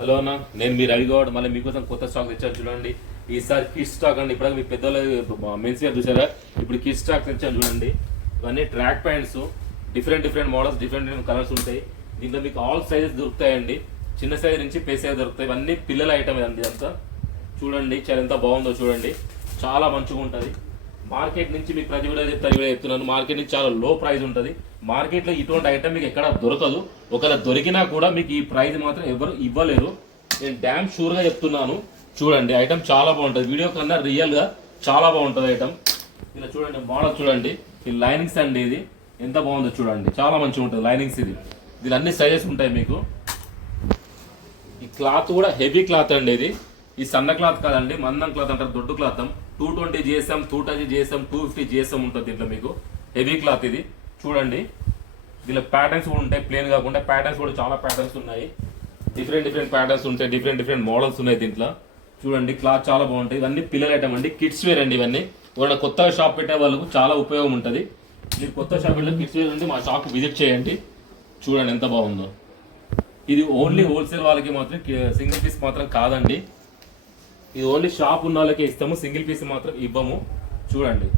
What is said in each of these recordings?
Hello అన్న, నేను మీ రవిగౌడ్. మళ్ళీ మీకోసం కొత్త స్టాక్ తెచ్చాను చూడండి. ఈసారి కిడ్స్ స్టాక్ అండి. ఇప్పుడు మీ పెద్దలు మెన్స్ వేర్ చూసారా, ఇప్పుడు కిడ్స్ స్టాక్ తెచ్చాను చూడండి. ఇవన్నీ track pants, different models, different colours ఉంటాయి. దీంట్లో మీకు ఆల్ సైజెస్ దొరుకుతాయండి. చిన్న సైజ్ నుంచి పే సైజ్ దొరుకుతాయి. ఇవన్నీ పిల్లల ఐటమ్ అండి. అంతా చూడండి, చాలా ఎంత బాగుందో చూడండి. చాలా మంచిగా ఉంటుంది. మార్కెట్ నుంచి మీకు ప్రతి వీడియో చెప్తున్నాను. మార్కెట్ నుంచి చాలా లో ప్రైస్ ఉంటుంది. మార్కెట్లో ఇటువంటి ఐటమ్ మీకు ఎక్కడ దొరకదు. ఒకవేళ దొరికినా కూడా మీకు ఈ ప్రైస్ మాత్రం ఎవరు ఇవ్వలేరు. నేను డ్యామ్ షూర్గా చెప్తున్నాను. చూడండి, ఐటమ్ చాలా బాగుంటుంది. వీడియో కన్నా రియల్గా చాలా బాగుంటుంది ఐటమ్. ఇలా చూడండి, మోడల్ చూడండి. ఈ లైనింగ్స్ అండి, ఇది ఎంత బాగుందో చూడండి. చాలా మంచిగా ఉంటుంది లైనింగ్స్. దీని అన్ని సైజెస్ ఉంటాయి మీకు. ఈ క్లాత్ కూడా హెవీ క్లాత్ అండి. ఈ సన్న క్లాత్ కాదండి, మందం క్లాత్ అంటారు, దొడ్డు క్లాత్. 220 GSM, 230 GSM, 250 GSM ఉంటుంది దీంట్లో మీకు. హెవీ క్లాత్ ఇది. చూడండి, దీనిలో ప్యాటర్న్స్ కూడా ఉంటాయి. ప్లేన్ కాకుండా ప్యాటర్న్స్ కూడా చాలా ప్యాటర్న్స్ ఉన్నాయి. డిఫరెంట్ ప్యాటర్న్స్ ఉంటాయి. డిఫరెంట్ మోడల్స్ ఉన్నాయి దీంట్లో. చూడండి, క్లాత్ చాలా బాగుంటాయి. ఇవన్నీ పిల్లల ఐటమ్ అండి, కిడ్స్ వేర్ అండి. ఇవన్నీ ఎవరైనా కొత్తగా షాప్ పెట్టే వాళ్ళకు చాలా ఉపయోగం ఉంటుంది. మీరు కొత్త షాప్ పెట్టే కిడ్స్ వేర్ ఉంటే మా షాప్ విజిట్ చేయండి. చూడండి ఎంత బాగుందో. ఇది ఓన్లీ హోల్సేల్ వాళ్ళకి మాత్రం, సింగిల్ పీస్ మాత్రం కాదండి. ఇది ఓన్లీ షాప్ ఉన్న వాళ్ళకే ఇస్తాము, సింగిల్ పీస్ మాత్రం ఇవ్వము. చూడండి,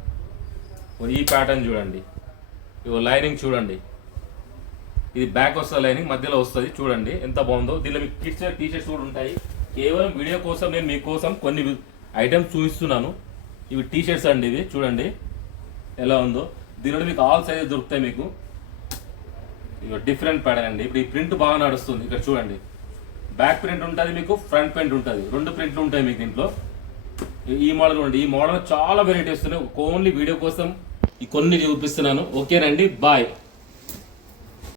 ఈ ప్యాటర్న్ చూడండి. ఇవో లైనింగ్ చూడండి. ఇది బ్యాక్ వస్తుంది, లైనింగ్ మధ్యలో వస్తుంది. చూడండి ఎంత బాగుందో. దీనిలో మీకు కిడ్స్ టీ షర్ట్స్ కూడా ఉంటాయి. కేవలం వీడియో కోసం నేను మీకోసం కొన్ని ఐటమ్స్ చూపిస్తున్నాను. ఇవి టీ షర్ట్స్ అండి. ఇవి చూడండి ఎలా ఉందో. దీనిలో మీకు ఆల్ సైజెస్ దొరుకుతాయి మీకు. ఇవి డిఫరెంట్ ప్యాటర్న్ అండి. ఇప్పుడు ఈ ప్రింట్ బాగా నడుస్తుంది. ఇక్కడ చూడండి, బ్యాక్ ప్రింట్ ఉంటుంది మీకు, ఫ్రంట్ ప్రింట్ ఉంటుంది. 2 ప్రింట్లు ఉంటాయి మీకు దీంట్లో. ఈ మోడల్ ఉండి, ఈ మోడల్ చాలా వెరైటీస్ ఉన్నాయి. ఓన్లీ వీడియో కోసం ఈ కొన్ని చూపిస్తున్నాను. ఓకేనండి, బాయ్.